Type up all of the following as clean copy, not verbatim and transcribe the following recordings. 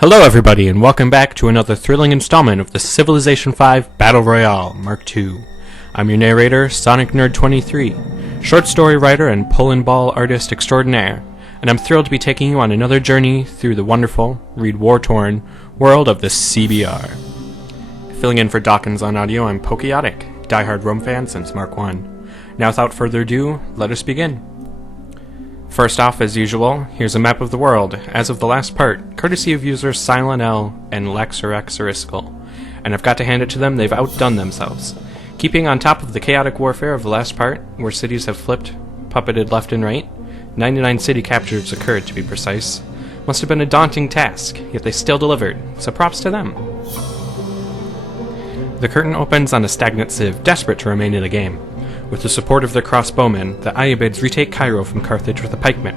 Hello everybody, and welcome back to another thrilling installment of the Civilization V Battle Royale Mark II. I'm your narrator, Sonic Nerd 23, short story writer and pull-and-ball artist extraordinaire, and I'm thrilled to be taking you on another journey through the wonderful, read war-torn, world of the CBR. Filling in for Dawkins on audio, I'm Pokiotic, diehard Rome fan since Mark I. Now without further ado, let us begin. First off, as usual, here's a map of the world, as of the last part, courtesy of users Silent L and LexRexOriscal. And I've got to hand it to them, they've outdone themselves. Keeping on top of the chaotic warfare of the last part, where cities have flipped, puppeted left and right, 99 city captures occurred to be precise. Must have been a daunting task, yet they still delivered, so props to them. The curtain opens on a stagnant Civ, desperate to remain in the game. With the support of their crossbowmen, the Ayyubids retake Cairo from Carthage with a pikeman.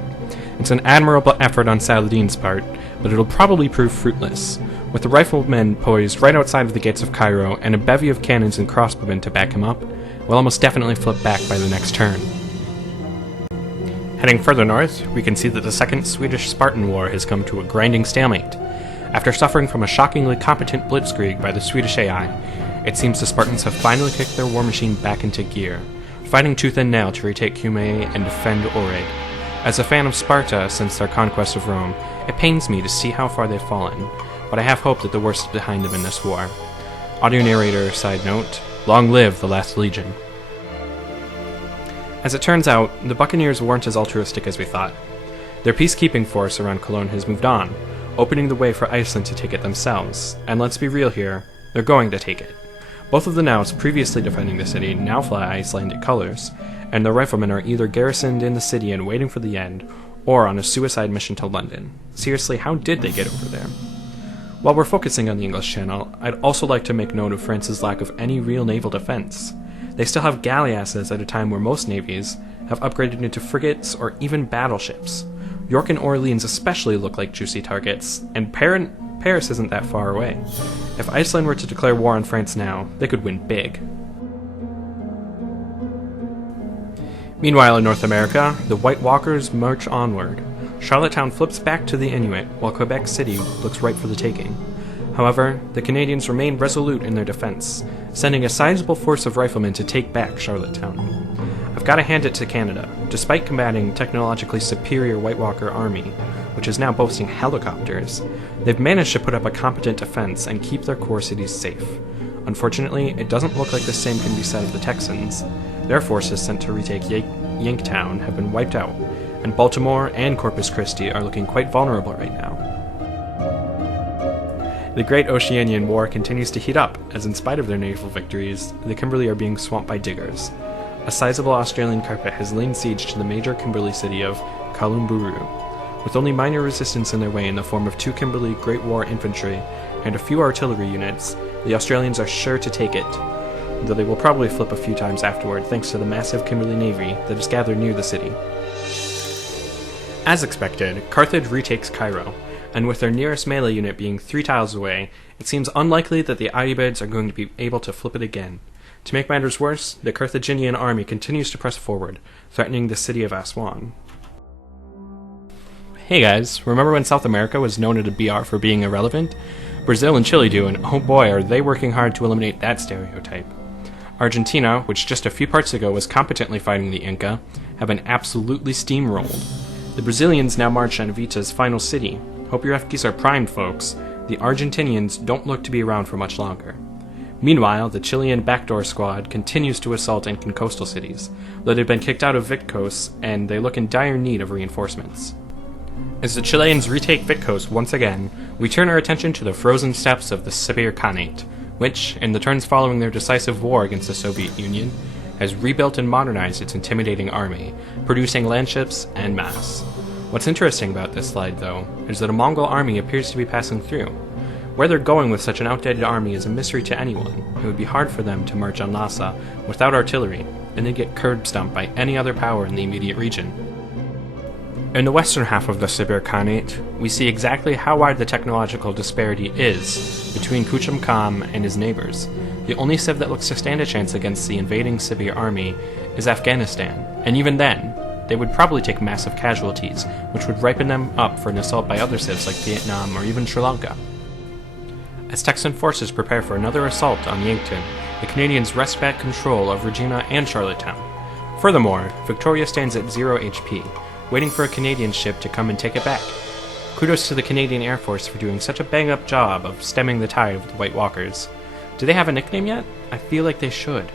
It's an admirable effort on Saladin's part, but it'll probably prove fruitless, with the riflemen poised right outside of the gates of Cairo and a bevy of cannons and crossbowmen to back him up, will almost definitely flip back by the next turn. Heading further north, we can see that the Second Swedish-Spartan War has come to a grinding stalemate. After suffering from a shockingly competent blitzkrieg by the Swedish AI, it seems the Spartans have finally kicked their war machine back into gear, fighting tooth and nail to retake Cumae and defend Ohrid. As a fan of Sparta since their conquest of Rome, it pains me to see how far they've fallen, but I have hope that the worst is behind them in this war. Audio narrator side note, long live the last legion. As it turns out, the Buccaneers weren't as altruistic as we thought. Their peacekeeping force around Cologne has moved on, opening the way for Iceland to take it themselves, and let's be real here, they're going to take it. Both of the Nauts previously defending the city now fly Icelandic colors, and the riflemen are either garrisoned in the city and waiting for the end, or on a suicide mission to London. Seriously, how did they get over there? While we're focusing on the English Channel, I'd also like to make note of France's lack of any real naval defense. They still have galleasses at a time where most navies have upgraded into frigates or even battleships. York and Orleans especially look like juicy targets, and Paris isn't that far away. If Iceland were to declare war on France now, they could win big. Meanwhile in North America, the White Walkers march onward. Charlottetown flips back to the Inuit, while Quebec City looks ripe for the taking. However, the Canadians remain resolute in their defense, sending a sizable force of riflemen to take back Charlottetown. I've got to hand it to Canada. Despite combating technologically superior White Walker army, which is now boasting helicopters, they've managed to put up a competent defense and keep their core cities safe. Unfortunately, it doesn't look like the same can be said of the Texans. Their forces sent to retake Yanktown have been wiped out, and Baltimore and Corpus Christi are looking quite vulnerable right now. The Great Oceanian War continues to heat up, as in spite of their naval victories, the Kimberley are being swamped by diggers. A sizable Australian carpet has laid siege to the major Kimberley city of Kalumburu, with only minor resistance in their way in the form of 2 Kimberley Great War infantry and a few artillery units. The Australians are sure to take it, though they will probably flip a few times afterward thanks to the massive Kimberley navy that is gathered near the city. As expected, Carthage retakes Cairo, and with their nearest melee unit being 3 tiles away, it seems unlikely that the Ayyubids are going to be able to flip it again. To make matters worse, the Carthaginian army continues to press forward, threatening the city of Aswan. Hey guys, remember when South America was known at a BR for being irrelevant? Brazil and Chile do, and oh boy are they working hard to eliminate that stereotype. Argentina, which just a few parts ago was competently fighting the Inca, have been absolutely steamrolled. The Brazilians now march on Vita's final city. Hope your FKs are primed, folks. The Argentinians don't look to be around for much longer. Meanwhile, the Chilean backdoor squad continues to assault Incan coastal cities, though they've been kicked out of Vitkos, and they look in dire need of reinforcements. As the Chileans retake Vitkos once again, we turn our attention to the frozen steppes of the CBR Khanate, which, in the turns following their decisive war against the Soviet Union, has rebuilt and modernized its intimidating army, producing landships en masse. What's interesting about this slide, though, is that a Mongol army appears to be passing through. Where they're going with such an outdated army is a mystery to anyone. It would be hard for them to march on Lhasa without artillery, and they'd get curb-stomped by any other power in the immediate region. In the western half of the CBR Khanate, we see exactly how wide the technological disparity is between Kuchum Khan and his neighbors. The only civ that looks to stand a chance against the invading CBR army is Afghanistan, and even then, they would probably take massive casualties, which would ripen them up for an assault by other civs like Vietnam or even Sri Lanka. As Texan forces prepare for another assault on Yankton, the Canadians wrest back control of Regina and Charlottetown. Furthermore, Victoria stands at 0 HP, waiting for a Canadian ship to come and take it back. Kudos to the Canadian Air Force for doing such a bang-up job of stemming the tide of the White Walkers. Do they have a nickname yet? I feel like they should.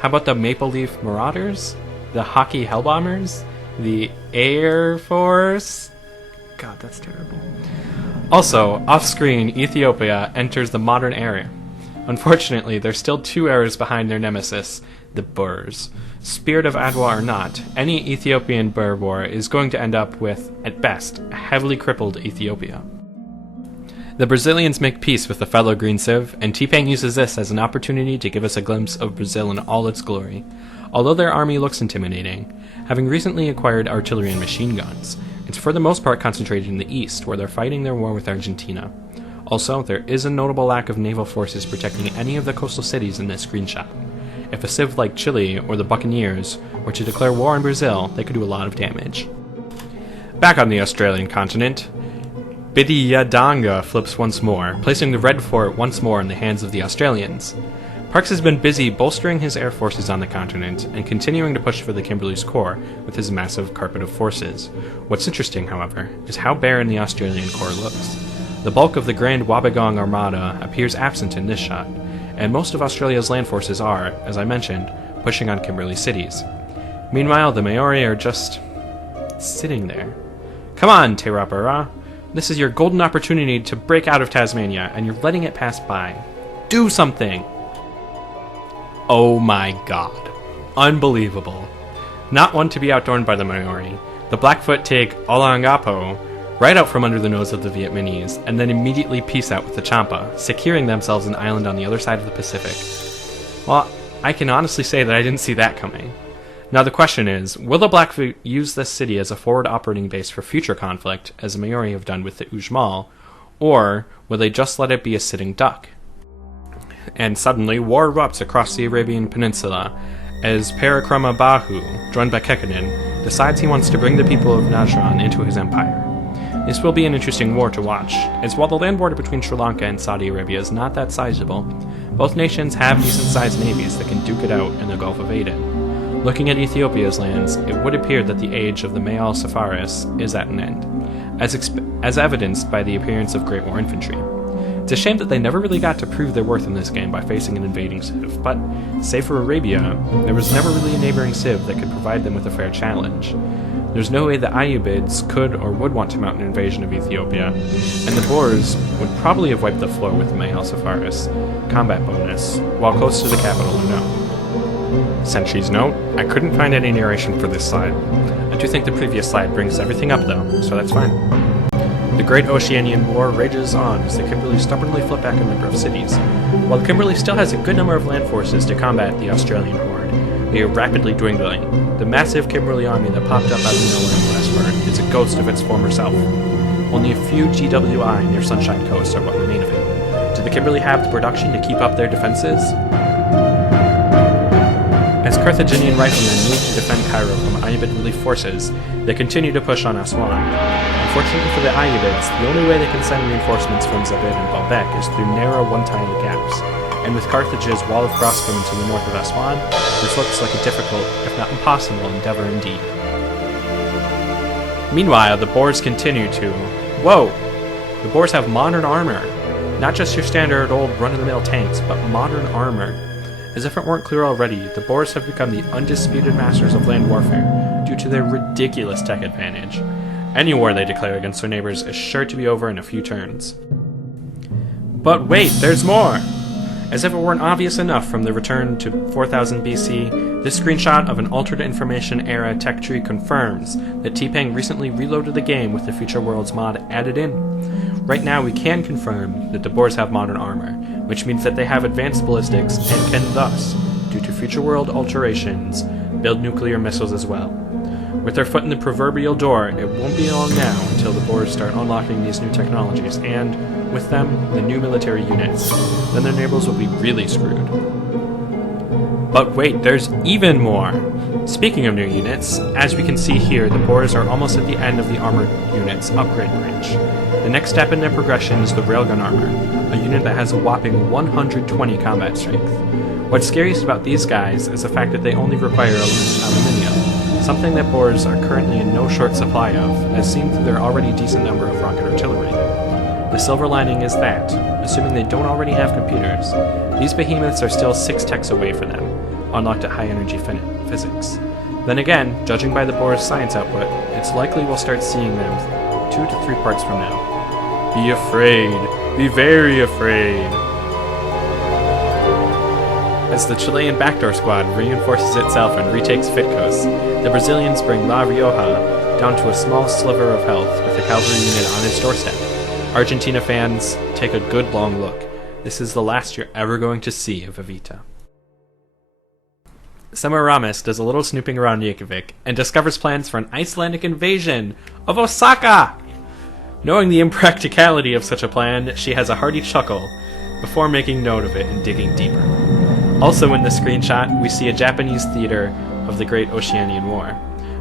How about the Maple Leaf Marauders? The Hockey Hellbombers? The Air Force? God, that's terrible. Also, off-screen, Ethiopia enters the modern era. Unfortunately, they're still 2 eras behind their nemesis, the Boers. Spirit of Adwa or not, any Ethiopian Boer war is going to end up with, at best, a heavily crippled Ethiopia. The Brazilians make peace with the fellow Green Civ, and T-Pain uses this as an opportunity to give us a glimpse of Brazil in all its glory. Although their army looks intimidating, having recently acquired artillery and machine guns, it's for the most part concentrated in the east, where they're fighting their war with Argentina. Also, there is a notable lack of naval forces protecting any of the coastal cities in this screenshot. If a civ like Chile or the Buccaneers were to declare war on Brazil, they could do a lot of damage. Back on the Australian continent, Bidyadanga flips once more, placing the Red Fort once more in the hands of the Australians. Parks has been busy bolstering his air forces on the continent and continuing to push for the Kimberley's core with his massive carpet of forces. What's interesting, however, is how barren the Australian core looks. The bulk of the Grand Wobbegong Armada appears absent in this shot, and most of Australia's land forces are, as I mentioned, pushing on Kimberley cities. Meanwhile, the Maori are just sitting there. Come on, Te Rapara. This is your golden opportunity to break out of Tasmania, and you're letting it pass by. Do something! Oh my god. Unbelievable. Not one to be outdone by the Maori, the Blackfoot take Olangapo right out from under the nose of the Vietnamese, and then immediately peace out with the Champa, securing themselves an island on the other side of the Pacific. Well, I can honestly say that I didn't see that coming. Now the question is, will the Blackfoot use this city as a forward operating base for future conflict, as the Maori have done with the Uxmal, or will they just let it be a sitting duck? And suddenly, war erupts across the Arabian Peninsula, as Parakramabahu, joined by Kekkonen, decides he wants to bring the people of Najran into his empire. This will be an interesting war to watch, as while the land border between Sri Lanka and Saudi Arabia is not that sizable, both nations have decent-sized navies that can duke it out in the Gulf of Aden. Looking at Ethiopia's lands, it would appear that the age of the Mayal Safaris is at an end, as evidenced by the appearance of Great War infantry. It's a shame that they never really got to prove their worth in this game by facing an invading civ, but, save for Arabia, there was never really a neighboring civ that could provide them with a fair challenge. There's no way the Ayyubids could or would want to mount an invasion of Ethiopia, and the Boers would probably have wiped the floor with the Mayal Safaris combat bonus, while close to the capital or no. Sentry's note, I couldn't find any narration for this slide. I do think the previous slide brings everything up though, so that's fine. The Great Oceanian War rages on as the Kimberley stubbornly flip back a number of cities. While the Kimberley still has a good number of land forces to combat the Australian horde, they are rapidly dwindling. The massive Kimberley army that popped up out of nowhere in the westward is a ghost of its former self. Only a few GWI near Sunshine Coast are what remain of it. Do the Kimberley have the production to keep up their defenses? As Carthaginian riflemen move to defend Cairo from Ayyubid relief forces, they continue to push on Aswan. Unfortunately for the Ayyubids, the only way they can send reinforcements from Zabid and Baalbek is through narrow one-tiled gaps, and with Carthage's wall of crossbowmen to the north of Aswan, this looks like a difficult, if not impossible, endeavor indeed. Meanwhile, the Boers continue to... Whoa! The Boers have modern armor. Not just your standard old run-of-the-mill tanks, but modern armor. As if it weren't clear already, the Boers have become the undisputed masters of land warfare due to their ridiculous tech advantage. Any war they declare against their neighbors is sure to be over in a few turns. But wait, there's more! As if it weren't obvious enough from the return to 4000 BC, this screenshot of an altered information era tech tree confirms that T-Pang recently reloaded the game with the Future Worlds mod added in. Right now we can confirm that the Boers have modern armor, which means that they have advanced ballistics and can thus, due to Future World alterations, build nuclear missiles as well. With their foot in the proverbial door, it won't be long now until the Boers start unlocking these new technologies and, with them, the new military units. Then their neighbors will be really screwed. But wait, there's even more! Speaking of new units, as we can see here, the Boers are almost at the end of the armored unit's upgrade branch. The next step in their progression is the Railgun Armor, a unit that has a whopping 120 combat strength. What's scariest about these guys is the fact that they only require aluminium, something that Boers are currently in no short supply of, as seen through their already decent number of rocket artillery. The silver lining is that, assuming they don't already have computers, these behemoths are still 6 techs away from them, unlocked at high energy physics. Then again, judging by the Boers' science output, it's likely we'll start seeing them 2 to 3 parts from now. Be afraid. Be very afraid. As the Chilean backdoor squad reinforces itself and retakes Fitcos, the Brazilians bring La Rioja down to a small sliver of health with a cavalry unit on its doorstep. Argentina fans, take a good long look. This is the last you're ever going to see of Evita. Semiramis does a little snooping around Reykjavik and discovers plans for an Icelandic invasion of Osaka! Knowing the impracticality of such a plan, she has a hearty chuckle before making note of it and digging deeper. Also in this screenshot, we see a Japanese theater of the Great Oceanian War.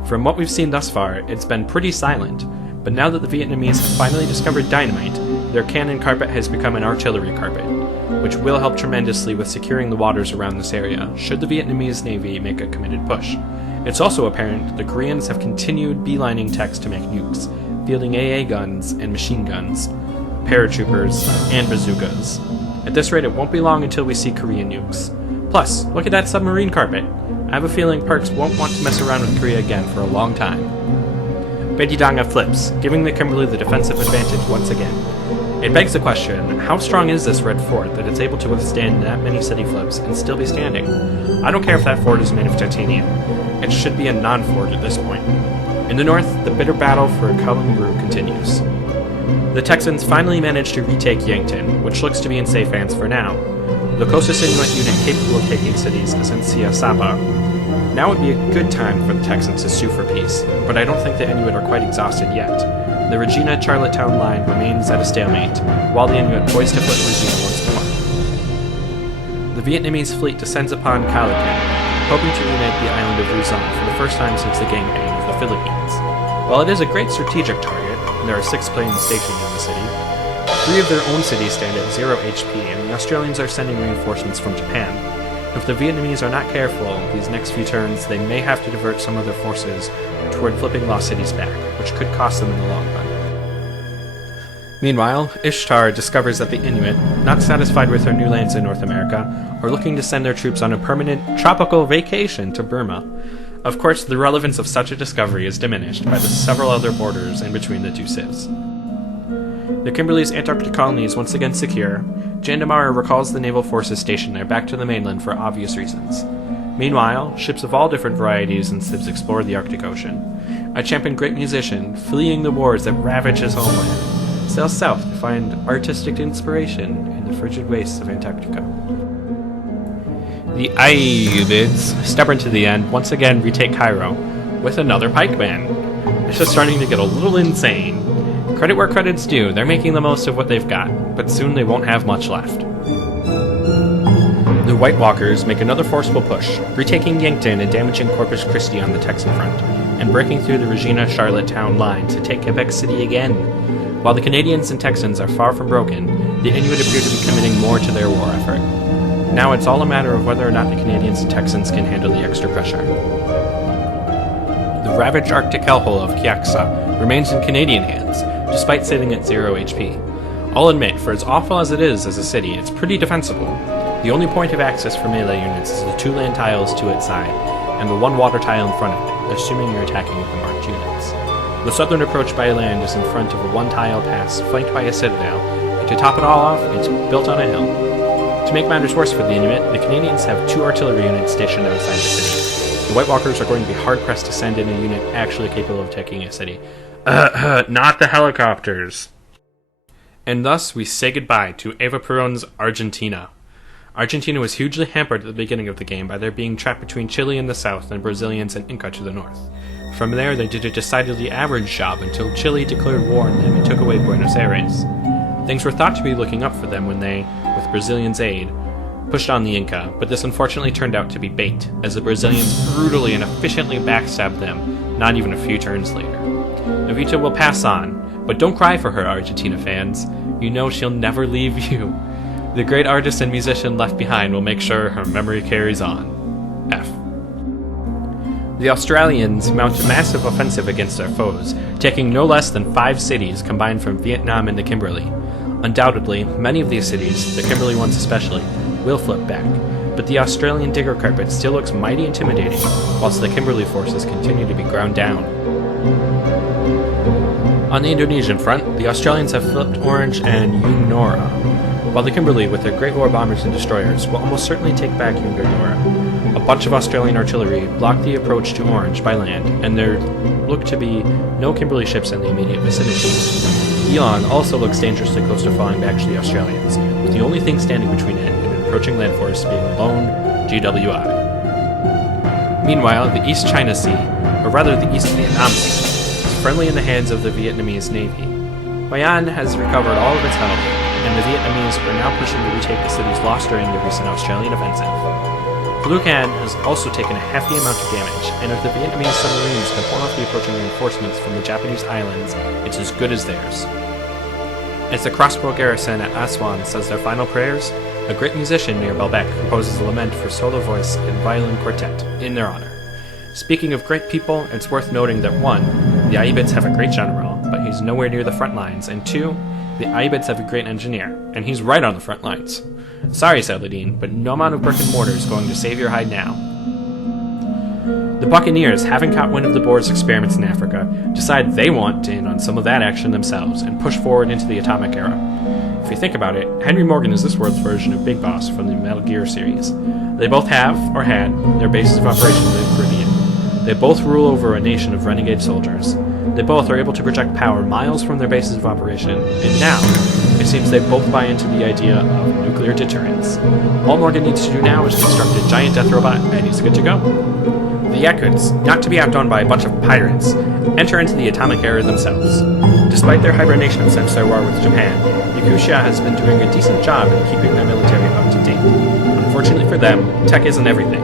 From what we've seen thus far, it's been pretty silent, but now that the Vietnamese have finally discovered dynamite, their cannon carpet has become an artillery carpet, which will help tremendously with securing the waters around this area, should the Vietnamese Navy make a committed push. It's also apparent the Koreans have continued beelining techs to make nukes, fielding AA guns and machine guns, paratroopers, and bazookas. At this rate, it won't be long until we see Korean nukes. Plus, look at that submarine carpet. I have a feeling Parks won't want to mess around with Korea again for a long time. Bedidanga flips, giving the Kimberly the defensive advantage once again. It begs the question, how strong is this red fort that it's able to withstand that many city flips and still be standing? I don't care if that fort is made of titanium. It should be a non-fort at this point. In the north, the bitter battle for Kalungru continues. The Texans finally managed to retake Yankton, which looks to be in safe hands for now. The closest Inuit unit capable of taking cities is in Siasaba. Now would be a good time for the Texans to sue for peace, but I don't think the Inuit are quite exhausted yet. The Regina-Charlottetown line remains at a stalemate, while the Inuit poised to flip Regina once more. The Vietnamese fleet descends upon Calacan, hoping to unite the island of Luzon for the first time since the gangbang of the Philippines. While it is a great strategic target, there are 6 planes stationed in the city. 3 of their own cities stand at 0 HP, and the Australians are sending reinforcements from Japan. If the Vietnamese are not careful these next few turns, they may have to divert some of their forces toward flipping lost cities back, which could cost them in the long run. Meanwhile, Ishtar discovers that the Inuit, not satisfied with their new lands in North America, are looking to send their troops on a permanent tropical vacation to Burma. Of course, the relevance of such a discovery is diminished by the several other borders in between the two civs. The Kimberley's Antarctic colony is once again secure. Jandamara recalls the naval forces stationed there back to the mainland for obvious reasons. Meanwhile, ships of all different varieties and civs explore the Arctic Ocean. A champion great musician, fleeing the wars that ravage his homeland, sails south to find artistic inspiration in the frigid wastes of Antarctica. The Ayyubids, stubborn to the end, once again retake Cairo with another pikeman. It's just starting to get a little insane. Credit where credit's due, they're making the most of what they've got, but soon they won't have much left. The White Walkers make another forceful push, retaking Yankton and damaging Corpus Christi on the Texan front, and breaking through the Regina-Charlottetown line to take Quebec City again. While the Canadians and Texans are far from broken, the Inuit appear to be committing more to their war effort. Now it's all a matter of whether or not the Canadians and Texans can handle the extra pressure. The ravaged Arctic hellhole of Kyauksa remains in Canadian hands, despite sitting at 0 HP. I'll admit, for as awful as it is as a city, it's pretty defensible. The only point of access for melee units is the 2 land tiles to its side, and the 1 water tile in front of it, assuming you're attacking with the marked units. The southern approach by land is in front of a 1 tile pass, flanked by a citadel, and to top it all off, it's built on a hill. To make matters worse for the Inuit, the Canadians have 2 artillery units stationed outside the city. The White Walkers are going to be hard-pressed to send in a unit actually capable of taking a city. Not the helicopters! And thus, we say goodbye to Eva Perón's Argentina. Argentina was hugely hampered at the beginning of the game by their being trapped between Chile in the south and Brazilians and Inca to the north. From there, they did a decidedly average job until Chile declared war on them and took away Buenos Aires. Things were thought to be looking up for them when they, with Brazilians' aid, pushed on the Inca, but this unfortunately turned out to be bait, as the Brazilians brutally and efficiently backstabbed them not even a few turns later. Evita will pass on, but don't cry for her, Argentina fans. You know she'll never leave you. The great artist and musician left behind will make sure her memory carries on. F. The Australians mount a massive offensive against their foes, taking no less than 5 cities combined from Vietnam and the Kimberley. Undoubtedly, many of these cities, the Kimberley ones especially, will flip back, but the Australian digger carpet still looks mighty intimidating, whilst the Kimberley forces continue to be ground down. On the Indonesian front, the Australians have flipped Orange and Yungnora, while the Kimberley, with their Great War bombers and destroyers, will almost certainly take back Yungnora. A bunch of Australian artillery blocked the approach to Orange by land, and there look to be no Kimberley ships in the immediate vicinity. Geelong also looks dangerously close to falling back to the Australians, with the only thing standing between it and an approaching land force being a lone GWI. Meanwhile, the East China Sea, or rather the East Vietnam Sea, is firmly in the hands of the Vietnamese Navy. Hoi An has recovered all of its health, and the Vietnamese are now pushing to retake the cities lost during the recent Australian offensive. Phuoc has also taken a hefty amount of damage, and if the Vietnamese submarines can hold off the approaching reinforcements from the Japanese islands, it's as good as theirs. As the crossbow garrison at Aswan says their final prayers, a great musician near Baalbek composes a lament for solo voice and violin quartet in their honor. Speaking of great people, it's worth noting that 1. The Aibits have a great general, but he's nowhere near the front lines, and 2. The Aibits have a great engineer, and he's right on the front lines. Sorry, Saladin, but no amount of brick and mortar is going to save your hide now. The Buccaneers, having caught wind of the Boers' experiments in Africa, decide they want in on some of that action themselves and push forward into the atomic era. If you think about it, Henry Morgan is this world's version of Big Boss from the Metal Gear series. They both have, or had, their bases of operations in the Caribbean. They both rule over a nation of renegade soldiers. They both are able to project power miles from their bases of operation, and now, it seems they both buy into the idea of nuclear deterrence. All Morgan needs to do now is construct a giant death robot, and he's good to go. The Yakuts, not to be outdone by a bunch of pirates, enter into the atomic era themselves. Despite their hibernation since their war with Japan, Yakutia has been doing a decent job in keeping their military up to date. Unfortunately for them, tech isn't everything.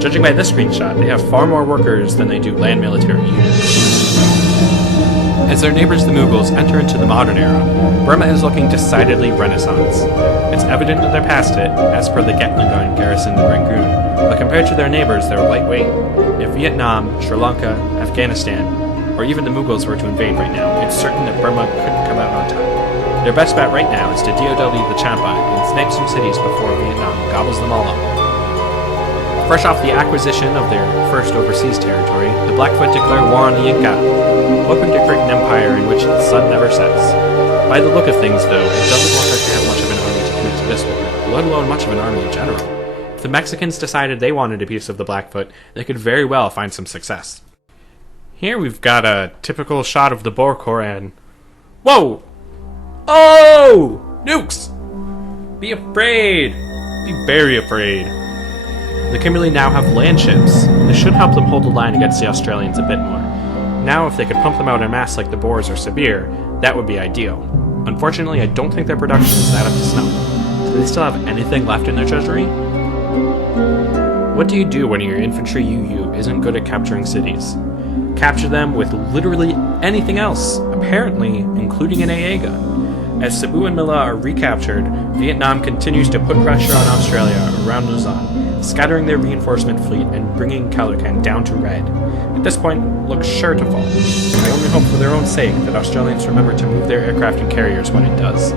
Judging by this screenshot, they have far more workers than they do land military units. As their neighbors the Mughals enter into the modern era, Burma is looking decidedly Renaissance. It's evident that they're past it, as per the Gatling gun garrisoned in Rangoon, but compared to their neighbors, they're lightweight. If Vietnam, Sri Lanka, Afghanistan, or even the Mughals were to invade right now, it's certain that Burma couldn't come out on top. Their best bet right now is to DOW the Champa and snipe some cities before Vietnam gobbles them all up. Fresh off the acquisition of their first overseas territory, the Blackfoot declare war on the Inca, hoping to create an empire in which the sun never sets. By the look of things, though, it doesn't look like they have much of an army to commit to this war, let alone much of an army in general. If the Mexicans decided they wanted a piece of the Blackfoot, they could very well find some success. Here we've got a typical shot of the Boer Corps and... Whoa! Oh! Nukes! Be afraid! Be very afraid. The Kimberley now have land ships. This should help them hold the line against the Australians a bit more. Now, if they could pump them out en masse like the Boers or CBR, that would be ideal. Unfortunately, I don't think their production is that up to snuff. Do they still have anything left in their treasury? What do you do when your infantry UU isn't good at capturing cities? Capture them with literally anything else, apparently including an AA gun. As Cebu and Manila are recaptured, Vietnam continues to put pressure on Australia around Luzon, scattering their reinforcement fleet and bringing Caloocan down to red. At this point, it looks sure to fall. I only hope for their own sake that Australians remember to move their aircraft and carriers when it does.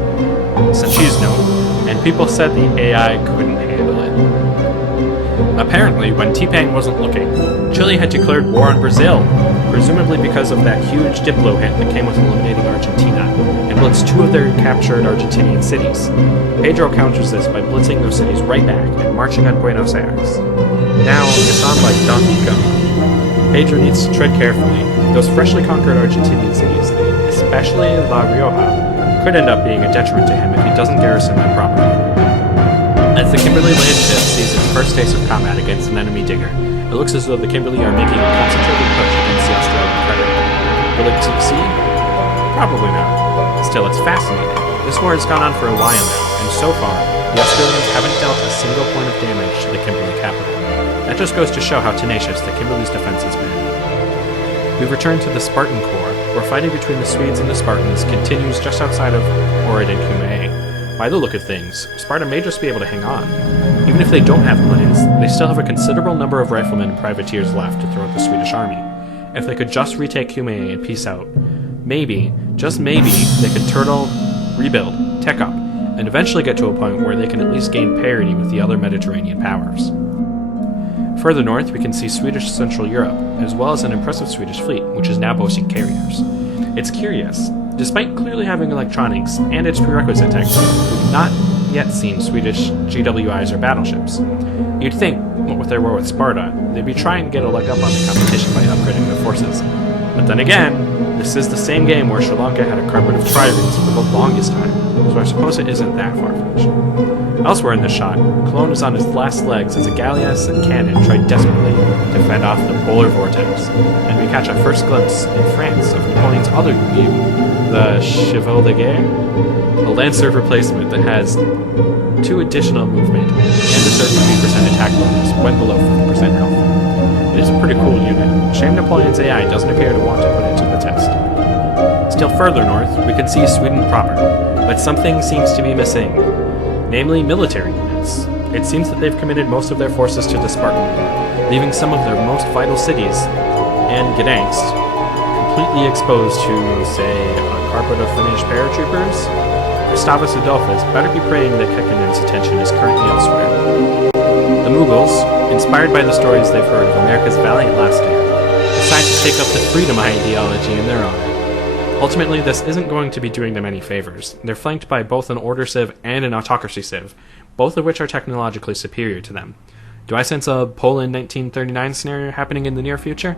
Sanchi's note, and people said the AI couldn't handle it. Apparently, when T-Pang wasn't looking, Chile had declared war on Brazil, presumably because of that huge Diplo hit that came with eliminating Argentina, and blitzed 2 of their captured Argentinian cities. Pedro counters this by blitzing those cities right back and marching on Buenos Aires. Now, it's on like Donkey Kong. Pedro needs to tread carefully. Those freshly conquered Argentinian cities, especially La Rioja, could end up being a detriment to him if he doesn't garrison them properly. As the Kimberley land ship sees its first taste of combat against an enemy digger, it looks as though the Kimberley are making a concentrated push against the Australian predator. Will it succeed? Probably not. Still, it's fascinating. This war has gone on for a while now, and so far, The Australians haven't dealt a single point of damage to the Kimberley capital. That just goes to show how tenacious the Kimberley's defense has been. We return to the Spartan Corps, where fighting between the Swedes and the Spartans continues just outside of Ohrid and Cumae. By the look of things, Sparta may just be able to hang on. Even if they don't have planes, they still have a considerable number of riflemen and privateers left to throw at the Swedish army. If they could just retake Cumae and peace out, maybe, just maybe, they could turtle, rebuild, tech up, and eventually get to a point where they can at least gain parity with the other Mediterranean powers. Further north, we can see Swedish Central Europe, as well as an impressive Swedish fleet, which is now boasting carriers. It's curious. Despite clearly having electronics and its prerequisite tech, we've not yet seen Swedish GWIs or battleships. You'd think, what with their war with Sparta, they'd be trying to get a leg up on the competition by upgrading their forces. But then again, this is the same game where Sri Lanka had a carpet of triremes for the longest time, so I suppose it isn't that far-fetched. Elsewhere in this shot, Cologne is on his last legs as a galleass and cannon try desperately to fend off the polar vortex, and we catch a first glimpse in France of Napoleon's other view, the Cheval de Guerre, a Lancer replacement that has 2 additional movement and a 33% attack bonus when below 50% health. It is a pretty cool unit. Shame Napoleon's AI doesn't appear to want to put it to the test. Still further north, we can see Sweden proper, but something seems to be missing, namely military units. It seems that they've committed most of their forces to the Spartan War, leaving some of their most vital cities, and Gdansk, completely exposed to, say, a carpet of Finnish paratroopers. Gustavus Adolphus better be praying that Kekkonen's attention is currently elsewhere. The Mughals, inspired by the stories they've heard of America's valiant last stand, decide to take up the freedom ideology in their honor. Ultimately, this isn't going to be doing them any favors. They're flanked by both an order civ and an autocracy civ, both of which are technologically superior to them. Do I sense a Poland 1939 scenario happening in the near future?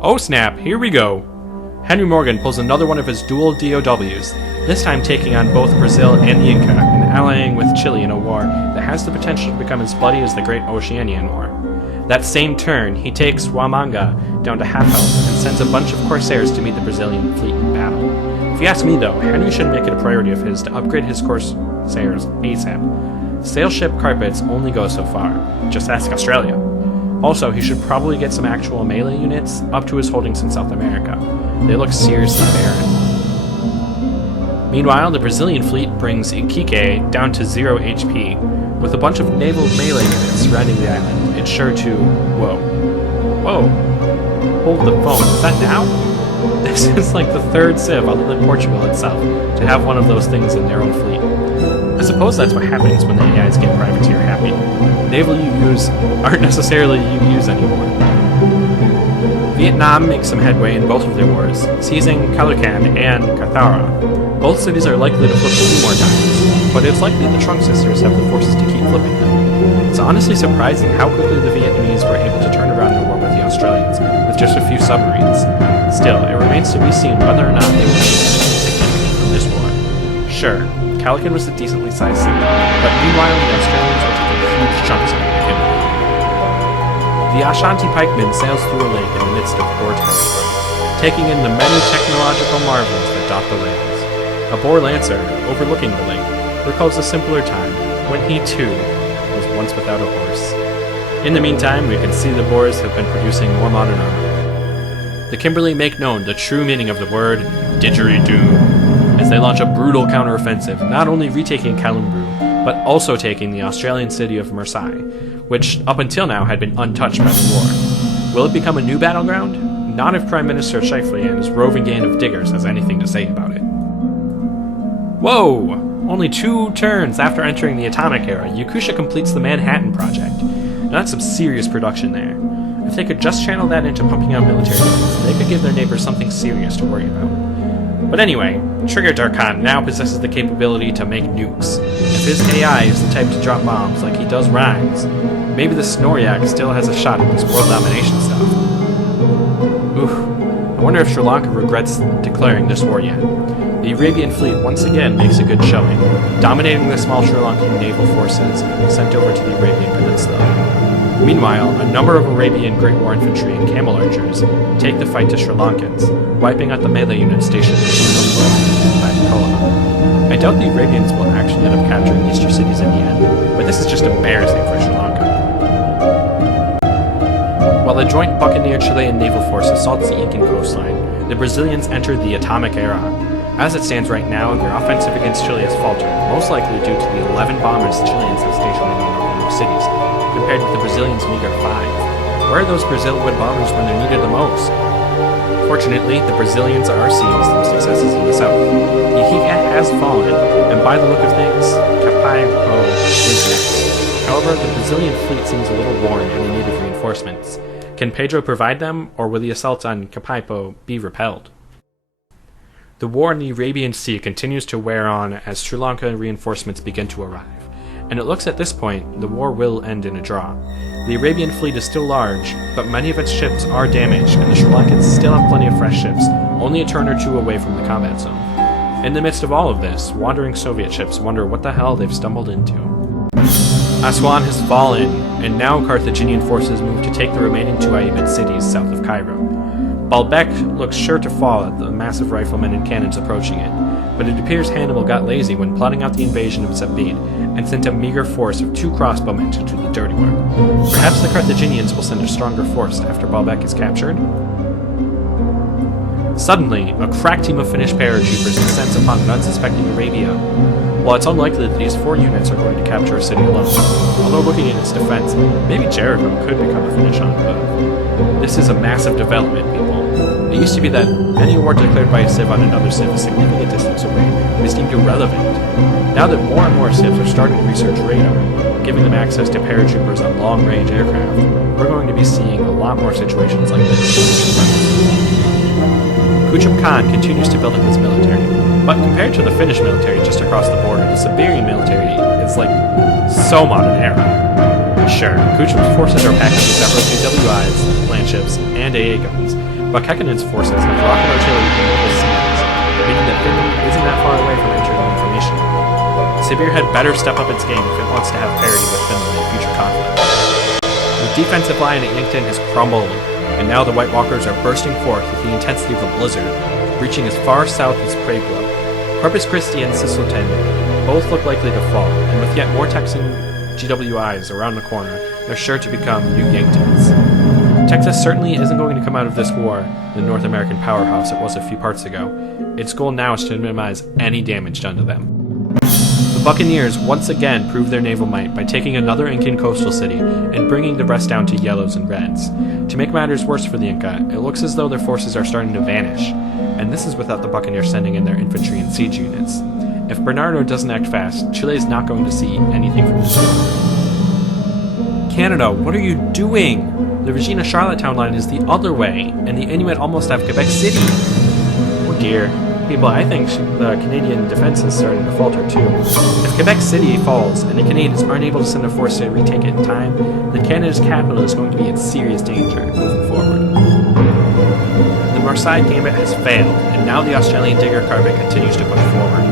Oh snap, here we go! Henry Morgan pulls another one of his dual DOWs, this time taking on both Brazil and the Inca, and allying with Chile in a war that has the potential to become as bloody as the Great Oceanian War. That same turn, he takes Huamanga down to half health and sends a bunch of Corsairs to meet the Brazilian fleet in battle. If you ask me though, Henry should make it a priority of his to upgrade his Corsairs ASAP. Sail ship carpets only go so far. Just ask Australia. Also, he should probably get some actual melee units up to his holdings in South America. They look seriously barren. Meanwhile, the Brazilian fleet brings Iquique down to 0 HP. With a bunch of naval melee units surrounding the island, it's sure to... Whoa. Hold the phone. Is that now? This is like the third civ, other than Portugal itself, to have one of those things in their own fleet. I suppose that's what happens when the AIs get privateer happy. Naval UUs aren't necessarily UUs anymore. Vietnam makes some headway in both of their wars, seizing Calocan and Cathara. Both cities are likely to flip a few more times, but it's likely the Trunk sisters have the forces to keep flipping them. It's honestly surprising how quickly the Vietnamese were able to turn around their war with the Australians, with just a few submarines. Still, it remains to be seen whether or not they will be significant from this war. Sure, Calican was a decently sized city, but meanwhile the Australians are taking huge chunks of the Kimberley. The Ashanti pikeman sails through a lake in the midst of Boer territory, taking in the many technological marvels that dot the lands. A Boer lancer, overlooking the lake, recalls a simpler time, when he too was once without a horse. In the meantime, we can see the Boers have been producing more modern armor. The Kimberley make known the true meaning of the word didgeridoo, as they launch a brutal counteroffensive, not only retaking Kalumbru, but also taking the Australian city of Marseille, which up until now had been untouched by the war. Will it become a new battleground? Not if Prime Minister Scheifele and his roving gang of diggers has anything to say about it. Whoa! Only 2 turns after entering the Atomic Era, Yakusha completes the Manhattan Project. Now that's some serious production there. If they could just channel that into pumping out military units, they could give their neighbors something serious to worry about. But anyway, Trigger Darkhan now possesses the capability to make nukes. If his AI is the type to drop bombs like he does Rhymes, maybe the Snoryak still has a shot at this world domination stuff. Oof, I wonder if Sri Lanka regrets declaring this war yet. The Arabian fleet once again makes a good showing, dominating the small Sri Lankan naval forces sent over to the Arabian Peninsula. Meanwhile, a number of Arabian Great War infantry and camel archers take the fight to Sri Lankans, wiping out the melee units stationed in Batikola. I doubt the Arabians will actually end up capturing these two cities in the end, but this is just embarrassing for Sri Lanka. While a joint Buccaneer-Chilean naval force assaults the Incan coastline, the Brazilians enter the atomic era. As it stands right now, their offensive against Chile has faltered, most likely due to the 11 bombers the Chileans have stationed in the northern cities, compared with the Brazilians' meager 5. Where are those Brazilian bombers when they're needed the most? Fortunately, the Brazilians are seeing some successes in the south. Iquique has fallen, and by the look of things, Capaipo is next. However, the Brazilian fleet seems a little worn and in need of reinforcements. Can Pedro provide them, or will the assault on Capaipo be repelled? The war in the Arabian Sea continues to wear on as Sri Lanka reinforcements begin to arrive, and it looks at this point the war will end in a draw. The Arabian fleet is still large, but many of its ships are damaged, and the Sri Lankans still have plenty of fresh ships, only a turn or two away from the combat zone. In the midst of all of this, wandering Soviet ships wonder what the hell they've stumbled into. Aswan has fallen, and now Carthaginian forces move to take the remaining two Ayyubid cities south of Cairo. Baalbek looks sure to fall at the massive riflemen and cannons approaching it, but it appears Hannibal got lazy when plotting out the invasion of Zabid and sent a meager force of 2 crossbowmen to do the dirty work. Perhaps the Carthaginians will send a stronger force after Baalbek is captured? Suddenly, a crack team of Finnish paratroopers descends upon an unsuspecting Arabia. While it's unlikely that these 4 units are going to capture a city alone, although looking at its defense, maybe Jericho could become a Finnish enclave. This is a massive development, people. It used to be that any war declared by a civ on another civ a significant distance away was deemed irrelevant. Now that more and more civs are starting to research radar, giving them access to paratroopers on long-range aircraft, we're going to be seeing a lot more situations like this. Kuchum Khan continues to build up his military, but compared to the Finnish military just across the border, the Siberian military is like so modern era. Sure, Kuchum's forces are packed with several GWIs, land ships, and AA guns, but Kekkonen's forces have rocket artillery and mobile seas, meaning that Finland isn't that far away from internal information. Sibir had better step up its game if it wants to have parity with Finland in future conflicts. The defensive line at Yankton has crumbled, and now the White Walkers are bursting forth with the intensity of a blizzard, reaching as far south as Pueblo. Corpus Christi and Sisselton both look likely to fall, and with yet more Texan GWIs around the corner, they're sure to become new Yanktons. Texas certainly isn't going to come out of this war the North American powerhouse it was a few parts ago. Its goal now is to minimize any damage done to them. The Buccaneers once again prove their naval might by taking another Incan coastal city and bringing the rest down to yellows and reds. To make matters worse for the Inca, it looks as though their forces are starting to vanish, and this is without the Buccaneers sending in their infantry and siege units. If Bernardo doesn't act fast, Chile is not going to see anything from this war. Canada, what are you doing? The Regina Charlottetown line is the other way, and the Inuit almost have Quebec City. Oh dear. People, I think the Canadian defense is starting to falter too. If Quebec City falls and the Canadians aren't able to send a force to retake it in time, then Canada's capital is going to be in serious danger moving forward. The Marseille gambit has failed, and now the Australian digger Carpet continues to push forward.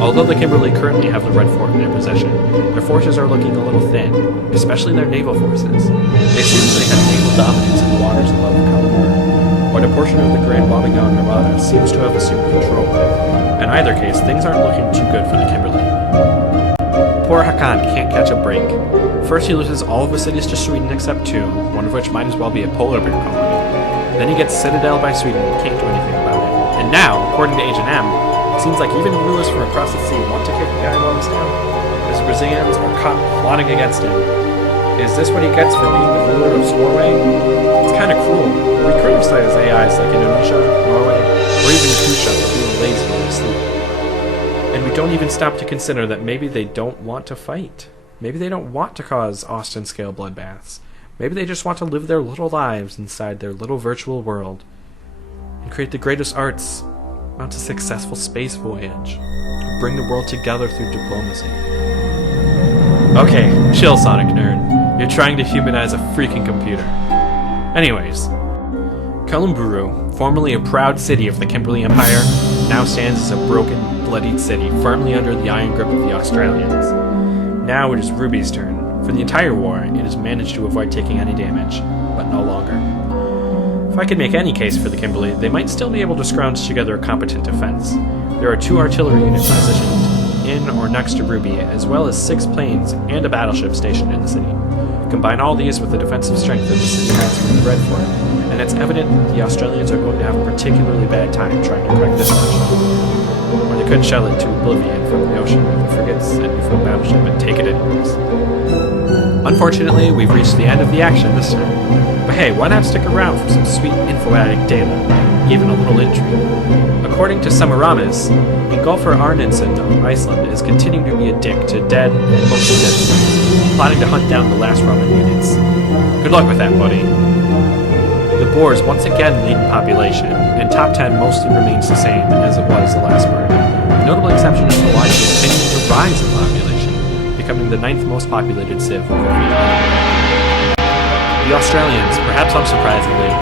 Although the Kimberley currently have the Red Fort in their possession, their forces are looking a little thin, especially their naval forces. They seriously have naval dominance in the waters above Calabar, but a portion of the Grand Bobignon Armada seems to have assumed control. In either case, things aren't looking too good for the Kimberley. Poor Hakan can't catch a break. First he loses all of the cities to Sweden except 2, one of which might as well be a polar bear colony. Then he gets citadeled by Sweden and can't do anything about it. And now, according to H&M, it seems like even rulers from across the sea want to kick the guy while he's down, as the Brazilians are caught plotting against him. Is this what he gets for being the ruler of Norway? It's kind of cruel. We criticize AIs like Indonesia, Norway, or even Kusha for being lazy when they sleep. And we don't even stop to consider that maybe they don't want to fight. Maybe they don't want to cause Austin-scale bloodbaths. Maybe they just want to live their little lives inside their little virtual world and create the greatest arts, mount a successful space voyage, and bring the world together through diplomacy. Okay, chill, Sonic Nerd. You're trying to humanize a freaking computer. Anyways, Kalumburu, formerly a proud city of the Kimberley Empire, now stands as a broken, bloodied city firmly under the iron grip of the Australians. Now it is Ruby's turn. For the entire war, it has managed to avoid taking any damage, but no longer. If I could make any case for the Kimberley, they might still be able to scrounge together a competent defense. There are 2 artillery units positioned port next to Ruby, as well as 6 planes and a battleship stationed in the city. Combine all these with the defensive strength that the city has from the Red Fort, and it's evident the Australians are going to have a particularly bad time trying to crack this notch. Or they could shell it to oblivion from the ocean with the frigates and from battleship and take it anyways. Unfortunately, we've reached the end of the action this time. But hey, why not stick around for some sweet info-addict data? Even a little intrigue. According to Semiramis, Ingolfur Arnarson of Iceland is continuing to be a dick to dead and mostly dead cities, plotting to hunt down the last Roman units. Good luck with that, buddy. The Boers once again lead in population, and top 10 mostly remains the same as it was the last part. The notable exception is Hawaii continuing to rise in population, becoming the 9th most populated civ of Vietnam. The Australians, perhaps unsurprisingly,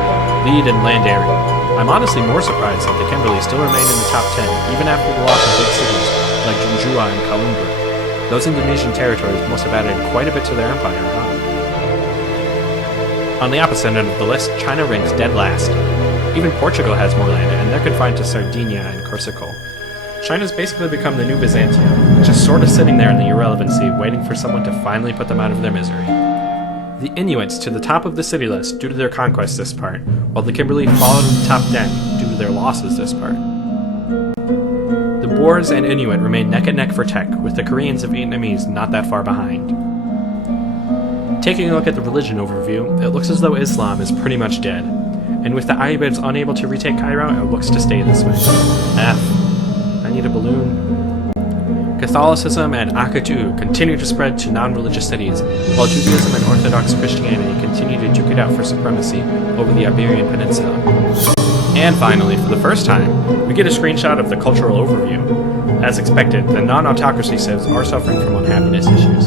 lead in land area. I'm honestly more surprised that the Kimberley still remain in the top 10, even after the loss of big cities like Junjua and Kowloon. Those Indonesian territories must have added quite a bit to their empire, huh? On the opposite end of the list, China ranks dead last. Even Portugal has more land, and they're confined to Sardinia and Corsica. China's basically become the new Byzantium, just sort of sitting there in the irrelevancy, waiting for someone to finally put them out of their misery. The Inuits to the top of the city list due to their conquest this part, while the Kimberley followed in the top 10 due to their losses this part. The Boers and Inuit remain neck and neck for tech, with the Koreans and Vietnamese not that far behind. Taking a look at the religion overview, it looks as though Islam is pretty much dead, and with the Ayyubids unable to retake Cairo, it looks to stay this way. I need a balloon. Catholicism and Akatu continue to spread to non-religious cities, while Judaism and Orthodox Christianity continue to duke it out for supremacy over the Iberian Peninsula. And finally, for the first time, we get a screenshot of the cultural overview. As expected, the non-autocracy civs are suffering from unhappiness issues.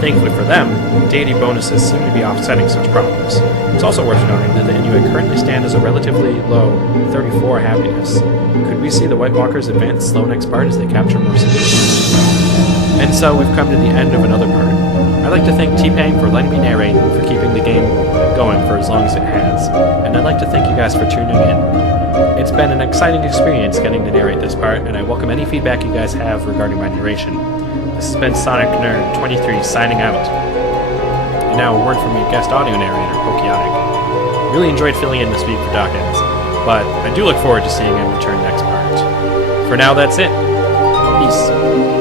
Thankfully for them, deity bonuses seem to be offsetting such problems. It's also worth noting that the Inuit currently stand as a relatively low 34 happiness. Could we see the White Walkers advance slow next part as they capture more cities? And so we've come to the end of another part. I'd like to thank T-Pang for letting me narrate and for keeping the game going for as long as it has. And I'd like to thank you guys for tuning in. It's been an exciting experience getting to narrate this part, and I welcome any feedback you guys have regarding my narration. This has been Sonic Nerd 23 signing out. And now a word from your guest audio narrator, Pokiotic. Really enjoyed filling in this week for Dawkins, but I do look forward to seeing him return next part. For now, that's it. Peace.